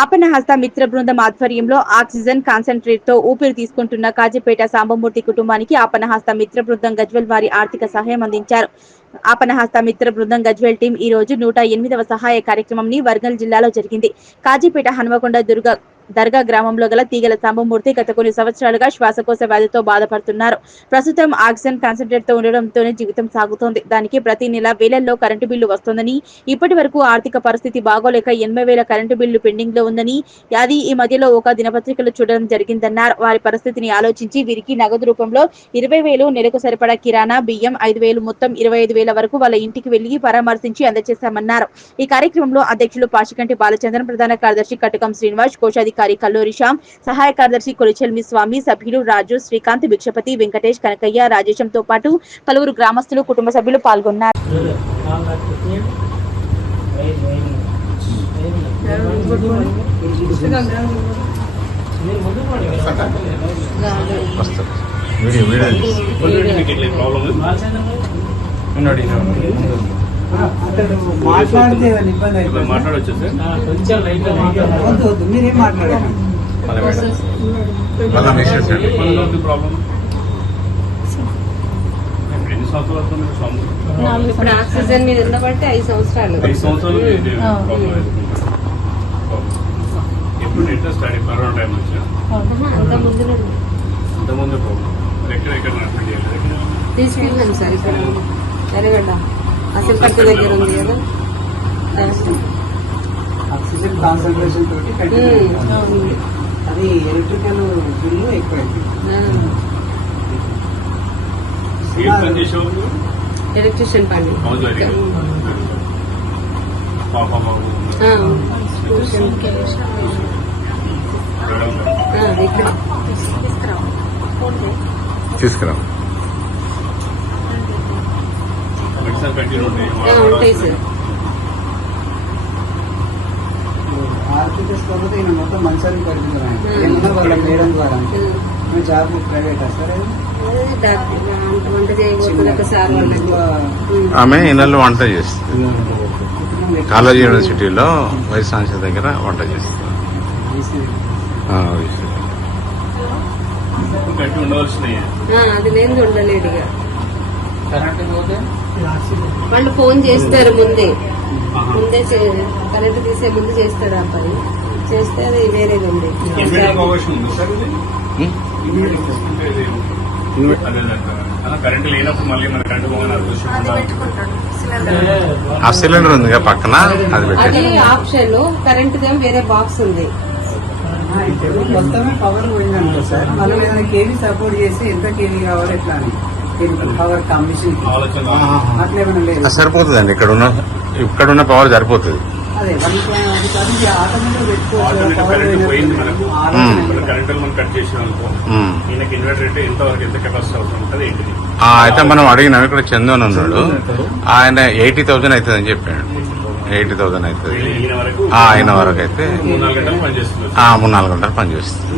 ఆపన్నహస్త మిత్ర బృందం ఆధ్వర్యంలో ఆక్సిజన్ కాన్సంట్రేట్ తో ఊపిరి తీసుకుంటున్న కాజీపేట సాంబమూర్తి కుటుంబానికి ఆపన్నహస్త మిత్ర బృందం గజ్వెల్ వారి ఆర్థిక సహాయం అందించారు. ఆపన్నహస్త మిత్ర బృందం గజ్వెల్ టీం ఈ రోజు 108వ సహాయ కార్యక్రమంని వరంగల్ జిల్లాలో జరిగింది. కాజీపేట హనుమకొండ దర్గా గ్రామంలో గల తీగల సాంబమూర్తి గత కొన్ని సంవత్సరాలుగా శ్వాసకోశ వ్యాధితో బాధపడుతున్నారు. ప్రస్తుతం ఆక్సిజన్ కాన్సంట్రేట్ తో ఉండడంతోనే జీవితం సాగుతోంది. దానికి ప్రతి నెల వేలల్లో కరెంటు బిల్లు వస్తోందని, ఇప్పటి వరకు ఆర్థిక పరిస్థితి బాగోలేక 80,000 కరెంటు బిల్లు పెండింగ్ లో ఉందని, అది ఈ మధ్యలో ఒక దినపత్రికలో చూడడం జరిగిందన్నారు. వారి పరిస్థితిని ఆలోచించి వీరికి నగదు రూపంలో 20,000 నెలకు సరిపడా కిరాణా బియ్యం 5,000 మొత్తం 25,000 వరకు వాళ్ళ ఇంటికి వెళ్లి పరామర్శించి అందజేశామన్నారు. ఈ కార్యక్రమంలో అధ్యక్షులు పాచికంటి బాలచంద్రన్, ప్రధాన కార్యదర్శి కటకం శ్రీనివాస్, కోశాధికారి కల్లూరి శ్యామ్, సహాయ కార్యదర్శి కొలిచెల్మి స్వామి, సభ్యులు రాజు, శ్రీకాంత్, భిక్షపతి, వెంకటేష్, కనకయ్య, రాజేశంతో పాటు పలువురు గ్రామస్తులు, కుటుంబ సభ్యులు పాల్గొన్నారు. మాట్లాడితే ఇబ్బంది అవుతుంది. మాట్లాడొచ్చు సార్, వద్దు మీరేం మాట్లాడారు. ఇప్పుడు ఆక్సిజన్ మీద ఉండబట్టి 5 సంవత్సరాలు. ఎప్పుడు ఎట్లా స్టార్ట్ కరోనా టైం వచ్చినా అంతకుముందు తీసుకెళ్ళాను సార్. ఇక్కడ ఎరగడ్డ అసలు పట్టు దగ్గర ఉంది కదా, ఆక్సిజన్ కాన్సంట్రేషన్ తోటి అది ఎలక్ట్రికల్ బిల్లు ఎక్కువైంది. ఎలక్ట్రీషియన్ పని తీసుకురా ఉంటాయి సార్. ఆర్కిటెక్ట్ ఈయన మొత్తం మంచానికి పడుతుంది వాళ్ళ మేడం ద్వారా. జాబ్ ప్రైవేట్ సార్, వంట చేయబోతున్న సార్ ఆమె ఇళ్ళలో వంట చేస్తుంది. కాలేజ్ యూనివర్సిటీలో వైస్ ఛాన్సలర్ దగ్గర వంట చేస్తుంది. అది నేను ఉండలేదు. వాళ్ళు ఫోన్ చేస్తారు ముందే కరెంట్ తీసే ముందు చేస్తారు. ఆ పని చేస్తే అది వేరేది ఉంది. కరెంట్ లేనప్పుడు మళ్ళీ మన ఆ సిలిండర్ ఉంది పక్కన, అది ఆప్షన్. కరెంట్ వేరే బాక్స్ ఉంది. మొత్తమే పవర్ పోయిందంట సార్. మళ్ళీ ఏదైనా కేవీ సపోర్ట్ చేసి ఎంత కేవీ కావాలి ఎట్లా అని పవర్ కమిషన్ అట్లా ఏమైనా లేదు. సరిపోతుందండి, ఇక్కడున్న పవర్ సరిపోతుంది. అదే ఆటోమేటిక్ పెట్టుకోవచ్చు. అయితే మనం అడిగినాం, ఇక్కడ చందన్ ఉన్నాడు, ఆయన 80,000 అవుతుంది అని చెప్పాడు. 80,000 అవుతుంది ఆయన వరకు. అయితే 3-4 గంటలు పనిచేస్తుంది.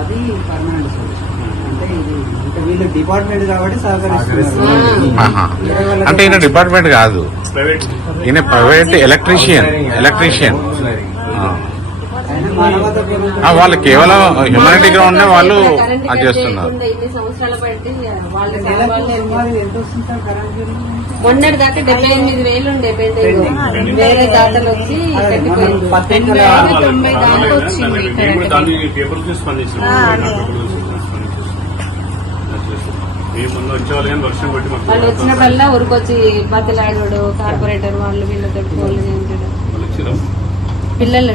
అది పర్మనెంట్ సొల్యూషన్. అంటే వీళ్ళు డిపార్ట్మెంట్ కాబట్టి సహకరిస్తున్నారు. అంటే ఈయన డిపార్ట్మెంట్ కాదు, ఈయన ప్రైవేట్ ఎలక్ట్రీషియన్. వాళ్ళు కేవలం హ్యూమానిటీగా ఉండే వాళ్ళు అది చేస్తున్నారు. మొన్నటి దాకా 78,000 ఉండే పెండింగ్. వేరే దాతలు వచ్చి 90 దాకా వచ్చింది. వాళ్ళు వచ్చినప్పుడల్లా ఊరికొచ్చి బతిలాడు కార్పొరేటర్ వాళ్ళు వీళ్ళతో ఫోన్లు చేయించడం పిల్లలు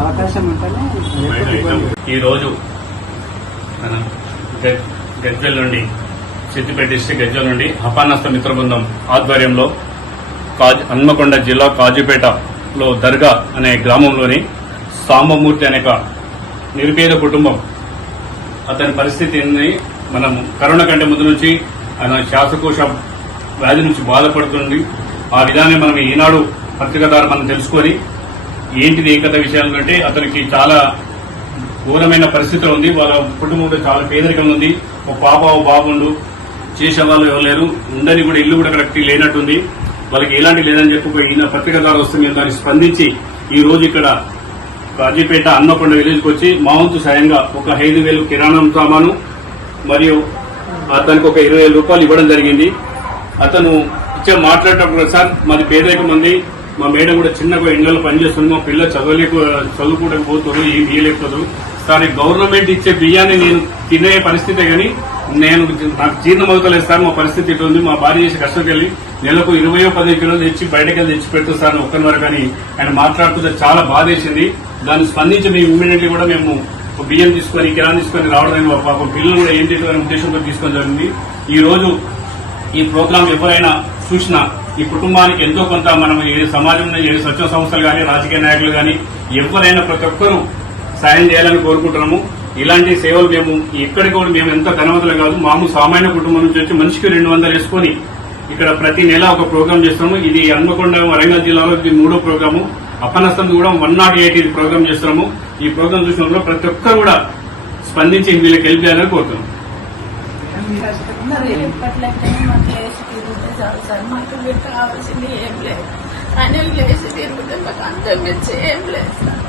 అవకాశం ఉంటేనే. ఈ రోజు గజ్వెల్ నుండి, సిద్దిపేట డిస్ట్రిక్ట్ గజ్వెల్ నుండి ఆపన్నహస్త మిత్ర బృందం ఆధ్వర్యంలో హన్మకొండ జిల్లా కాజీపేటలో దర్గా అనే గ్రామంలోని సాంబమూర్తి అనే నిరుపేద కుటుంబం, అతని పరిస్థితిని మనం కరోనా కంటే ముందు నుంచి ఆయన శ్వాసకోశ వ్యాధి నుంచి బాధపడుతుంది. ఆ విధానం మనం ఈనాడు పత్రిక ద్వారా మనం తెలుసుకొని ఏంటిది ఏకత విషయాలు అంటే అతనికి చాలా ఘోరమైన పరిస్థితిలో ఉంది. వాళ్ళ కుటుంబంలో చాలా పేదరికం ఉంది. ఒక పాప, ఒక బాబుండు, చేసే వాళ్ళు ఎవరు లేరు. ఉండని కూడా ఇల్లు కూడా కరెక్ట్ లేనట్టుంది. వాళ్ళకి ఎలాంటి లేదని చెప్పి ఈయన పత్రిక ద్వారా వస్తే మేము దాన్ని స్పందించి ఈ రోజు ఇక్కడ కాజీపేట హన్మకొండ విలేజ్కి వచ్చి మా వంతు సాయంగా ఒక 5,000 కిరాణం సామాను మరియు అతనికి ఒక 20,000 రూపాయలు ఇవ్వడం జరిగింది. అతను మాట్లాడేటప్పుడు సార్ మాది పేదరికం మంది, మా మేడం కూడా చిన్నగా ఎండలో పనిచేస్తుంది, మా పిల్ల చదువుకోవడానికి పోతున్నారు, ఏం తీయలేకపోతారు సార్. గవర్నమెంట్ ఇచ్చే బియ్యాన్ని నేను తినే పరిస్థితే కానీ నాకు జీర్ణం అవుతలేదు సార్. మా పరిస్థితి ఇటు ఉంది. మా భార్య చేసి కష్టకెళ్ళి నెలకు 20-15 కిలోలు తెచ్చి బయటకెళ్ళి తెచ్చి పెడుతుంది సార్ ఒక్కరి వరకు అని ఆయన మాట్లాడుతుంటే చాలా బాధ వేసింది. దాన్ని స్పందించి మేము ఇమ్మీడియట్లీ కూడా మేము బియ్యం తీసుకొని కిరాణా తీసుకొని రావడం పాపం పిల్లలు కూడా ఏం చేయాలనే ఉద్దేశంతో తీసుకొని జరిగింది. ఈ రోజు ఈ ప్రోగ్రాం ఎవరైనా చూసినా ఈ కుటుంబానికి ఎంతో కొంత మనం ఏ సమాజంలో ఏ స్వచ్ఛ సంస్థలు కానీ రాజకీయ నాయకులు కానీ ఎవరైనా ప్రతి ఒక్కరూ సాయం చేయాలని కోరుకుంటున్నాము. ఇలాంటి సేవలు మేము ఎక్కడికి కూడా మేము ఎంత ధనవంతులు కాదు, మామూలు సామాన్య కుటుంబం నుంచి వచ్చి మనిషికి 200 వేసుకొని ఇక్కడ ప్రతి నెల ఒక ప్రోగ్రాం చేస్తున్నాము. ఇది హన్మకొండ వరంగల్ జిల్లాలో ఇది 3వ ప్రోగ్రాము. అప్పనస్తం కూడా 108 ఇది ప్రోగ్రాం చేస్తున్నాము. ఈ ప్రోగ్రాం చూసినప్పుడు ప్రతి ఒక్కరు కూడా స్పందించి వీళ్ళకి హెల్ప్ చేయాలని కోరుతున్నాం. మాకు మీరు కావాల్సింది ఏం లేదు, ఆయన లేచి తిరుగుతే మాకు అంత మెచ్చి ఏం లేదు సార్.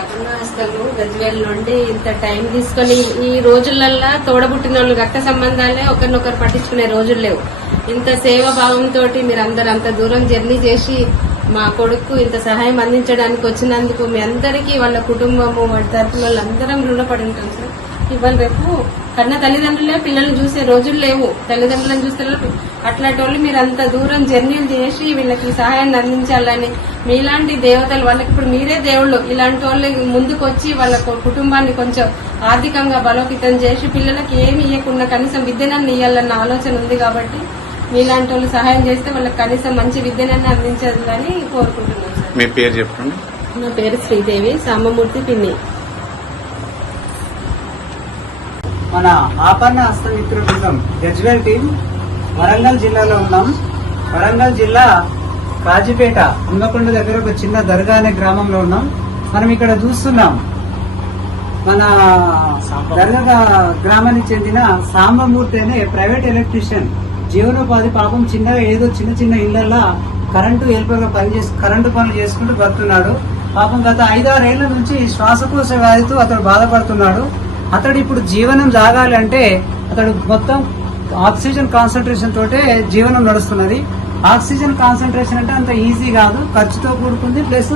అపన్నహస్తము గజ్వేల్ నుండి ఇంత టైం తీసుకొని ఈ రోజులల్లా తోడబుట్టిన వాళ్ళు రక్త సంబంధాలే ఒకరినొకరు పట్టించుకునే రోజులు లేవు. ఇంత సేవా భావంతో మీరు అందరు అంత దూరం జర్నీ చేసి మా కొడుకు ఇంత సహాయం అందించడానికి వచ్చినందుకు మీ అందరికీ వాళ్ళ కుటుంబము వాడి తరఫున వాళ్ళందరం రుణపడి ఉంటాం సార్. ఇవాళ రేపు కన్న తల్లిదండ్రులే పిల్లల్ని చూసే రోజులు లేవు, తల్లిదండ్రులను చూస్తే అట్లాంటి వాళ్ళు మీరు అంత దూరం జర్నీలు చేసి వీళ్ళకి సహాయాన్ని అందించాలని మీలాంటి దేవతలు వాళ్ళకి ఇప్పుడు మీరే దేవుళ్ళు, ఇలాంటి వాళ్ళు ముందుకు వచ్చి వాళ్ళ కుటుంబాన్ని కొంచెం ఆర్థికంగా బలోపేతం చేసి పిల్లలకి ఏమి ఇవ్వకుండా కనీసం విద్యనన్ను ఇవ్వాలన్న ఆలోచన ఉంది. కాబట్టి మీలాంటి వాళ్ళు సహాయం చేస్తే వాళ్ళకి కనీసం మంచి విద్యనన్ను అందించాలని కోరుకుంటున్నాం సార్. మీ పేరు చెప్పండి. నా పేరు శ్రీదేవి, సాంబమూర్తి పిన్ని. మన ఆపన్న హస్తమిత్ర బృందం గజ్వేల్ టీం వరంగల్ జిల్లాలో ఉన్నాం. వరంగల్ జిల్లా కాజీపేట హన్మకొండ దగ్గర ఒక చిన్న దర్గా అనే గ్రామంలో ఉన్నాం. మనం ఇక్కడ చూస్తున్నాం మన దర్గా గ్రామానికి చెందిన సాంబమూర్తి అనే ప్రైవేట్ ఎలక్ట్రీషియన్ జీవనోపాధి పాపం చిన్నగా ఏదో చిన్న చిన్న ఇళ్లల్లో కరెంటు పనులు చేసుకుంటూ బతున్నాడు. పాపం గత 5-6 ఏళ్ల నుంచి శ్వాసకోశ వ్యాధితో అతడు బాధపడుతున్నాడు. అతడు ఇప్పుడు జీవనం సాగాలంటే అతడు మొత్తం ఆక్సిజన్ కాన్సన్ట్రేషన్ తోటే జీవనం నడుస్తున్నది. ఆక్సిజన్ కాన్సన్ట్రేషన్ అంటే అంత ఈజీ కాదు, ఖర్చుతో కూడుకుంది. ప్లస్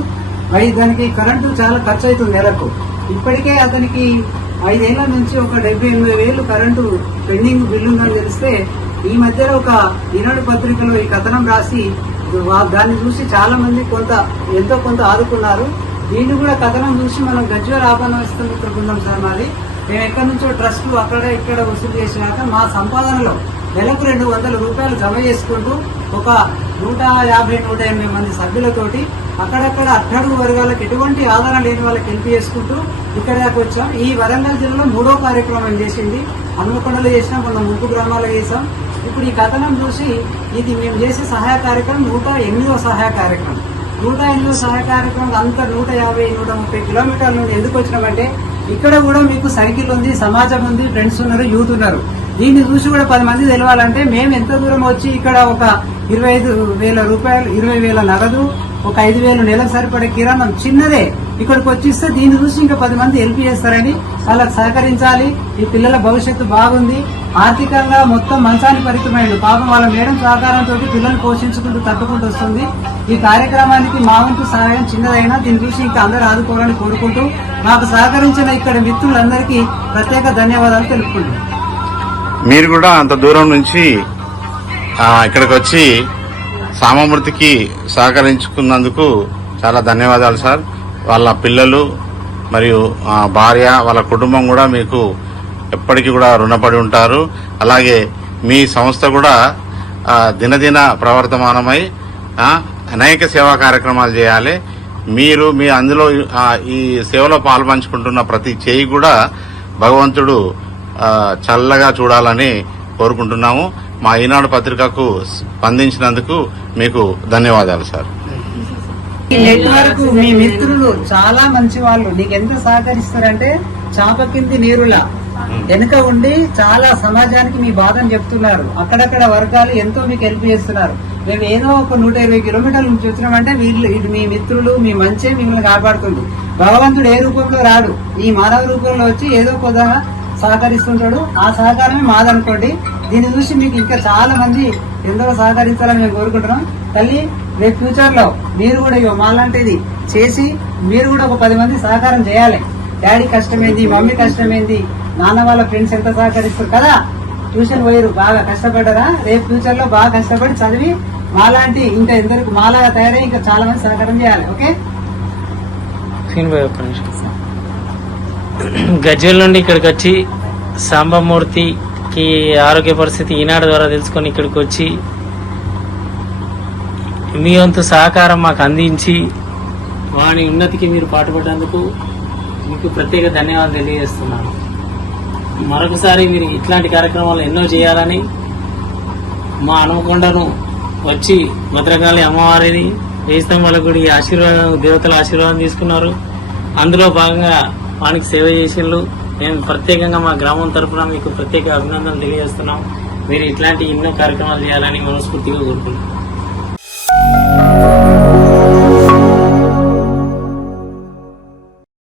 దానికి కరెంటు చాలా ఖర్చు అవుతుంది నెలకు. ఇప్పటికే అతనికి 5 ఏళ్ల నుంచి ఒక 78,000 కరెంటు పెండింగ్ బిల్లు ఉందని తెలిస్తే ఈ మధ్యలో ఒక ఈనాడు పత్రికలో ఈ కథనం రాసి దాన్ని చూసి చాలా మంది ఎంతో కొంత ఆదుకున్నారు. దీన్ని కూడా కథనం చూసి మనం గజ్వేల్ ఆపన్న హస్తమిత్ర బృందం సార్ మాది. మేము ఎక్కడి నుంచో ట్రస్ట్ అక్కడ ఇక్కడ వసూలు చేసినాక మా సంపాదనలో నెలకు 200 రూపాయలు జమ చేసుకుంటూ ఒక 150-180 మంది సభ్యులతోటి అక్కడక్కడ అట్టడుగు వర్గాలకు ఎటువంటి ఆదరణ లేని వాళ్ళకి హెల్ప్ చేసుకుంటూ ఇక్కడ దాకా వచ్చాం. ఈ వరంగల్ జిల్లాలో 3వ కార్యక్రమం చేసింది. హన్మకొండలో చేసినాం, మొన్న 3 గ్రామాల్లో చేసాం. ఇప్పుడు ఈ కథనం చూసి ఇది మేము చేసే సహాయ కార్యక్రమం 108వ సహాయ కార్యక్రమం. 108వ సహాయ కార్యక్రమం అంతా 150-130 కిలోమీటర్ల నుండి ఎందుకు వచ్చినామంటే ఇక్కడ కూడా మీకు సైకిల్ ఉంది, సమాజం ఉంది, ఫ్రెండ్స్ ఉన్నారు, యూత్ ఉన్నారు. దీన్ని చూసి కూడా 10 మంది తెలవాలంటే మేము ఎంత దూరం వచ్చి ఇక్కడ ఒక 25,000 రూపాయలు, 20,000 నగదు, ఒక 5,000 నెలకు సరిపడే కిరాణం చిన్నదే ఇక్కడికి వచ్చిస్తే దీన్ని చూసి ఇంకా 10 మంది హెల్ప్ చేస్తారని వాళ్ళకి సహకరించాలి. ఈ పిల్లల భవిష్యత్తు బాగుంది, ఆర్థికంగా మొత్తం మంచానికి పరిమితమైంది. పాపం వాళ్ళ మేడం సహకారంతో పిల్లల్ని పోషించుకుంటూ తట్టుకుంటూ వస్తుంది. ఈ కార్యక్రమానికి మా వంతు సహాయం చిన్నదైనా దీన్ని చూసి ఇంకా అందరూ ఆదుకోవాలని కోరుకుంటూ నాకు సహకరించిన ఇక్కడ మిత్రులందరికీ ప్రత్యేక ధన్యవాదాలు తెలుపుకుంటున్నాను. మీరు కూడా అంత దూరం నుంచి ఇక్కడికి వచ్చి సాంబమూర్తికి సహకరించుకున్నందుకు చాలా ధన్యవాదాలు సార్. వాళ్ళ పిల్లలు మరియు భార్య, వాళ్ళ కుటుంబం కూడా మీకు ఎప్పటికీ కూడా రుణపడి ఉంటారు. అలాగే మీ సంస్థ కూడా దినదిన ప్రవర్తమానమై అనేక సేవా కార్యక్రమాలు చేయాలి. మీరు మీ అందులో ఈ సేవలో పాల్పంచుకుంటున్న ప్రతి చేయి కూడా భగవంతుడు చల్లగా చూడాలని కోరుకుంటున్నాము. మా ఈనాడు పత్రికకు స్పందించినందుకు మీకు ధన్యవాదాలు సార్. ఈ నెట్వర్క్ మీ మిత్రులు చాలా మంచి వాళ్ళు, నీకు ఎంత సహకరిస్తారంటే చాప కింది నీరులా వెనుక ఉండి చాలా సమాజానికి మీ బాధను చెప్తున్నారు. అక్కడక్కడ వర్గాలు ఎంతో మీకు హెల్ప్ చేస్తున్నారు. మేము ఏదో ఒక 120 కిలోమీటర్ల నుంచి వచ్చినామంటే వీళ్ళు మీ మిత్రులు మీ మంచి మిమ్మల్ని కాపాడుతుంది. భగవంతుడు ఏ రూపంలో రాడు, ఈ మానవ రూపంలో వచ్చి ఏదో కొద్దిగా సహకరిస్తుంటాడు. ఆ సహకారమే మాదనుకోండి. దీన్ని చూసి మీకు ఇంకా చాలా మంది ఎంతో సహకరిస్తారని మేము కోరుకుంటున్నాం. తల్లి, రేపు ఫ్యూచర్ లో మీరు కూడా ఇగో మాలాంటిది చేసి మీరు కూడా ఒక 10 మంది సహకారం చేయాలి. డాడీ కష్టమైంది, మమ్మీ కష్టమైంది, నాన్న వాళ్ళ ఫ్రెండ్స్ ఎంత సహకరిస్తారు కదా, ట్యూషన్ పోయారు, బాగా కష్టపడ్డారా, రేపు ఫ్యూచర్ లో బాగా కష్టపడి చదివి మాలాంటి ఇంకా ఎందరికి మాలాగా తయారై ఇంకా చాలా మంది సహకారం చేయాలి. ఓకే, గజ్వేల్ నుండి ఇక్కడికి వచ్చి సాంబమూర్తికి ఆరోగ్య పరిస్థితి ఈనాడు ద్వారా తెలుసుకొని ఇక్కడికి వచ్చి మీ వంతు సహకారం మాకు అందించి వాని ఉన్నతికి మీరు పాటుపడ్డందుకు మీకు ప్రత్యేక ధన్యవాదాలు తెలియజేస్తున్నాను. మరొకసారి మీరు ఇట్లాంటి కార్యక్రమాలు ఎన్నో చేయాలని మా హనుమకొండను వచ్చి భద్రకాళి అమ్మవారిని వేయిస్తంభాల గుడి ఆశీర్వాదం, దేవతల ఆశీర్వాదం తీసుకున్నారు. అందులో భాగంగా వానికి సేవ చేసిండ్రు. మేము ప్రత్యేకంగా మా గ్రామం తరఫున మీకు ప్రత్యేక అభినందనలు తెలియజేస్తున్నాం. మీరు ఇట్లాంటి ఎన్నో కార్యక్రమాలు చేయాలని మనస్ఫూర్తిగా కోరుకుంటున్నాం.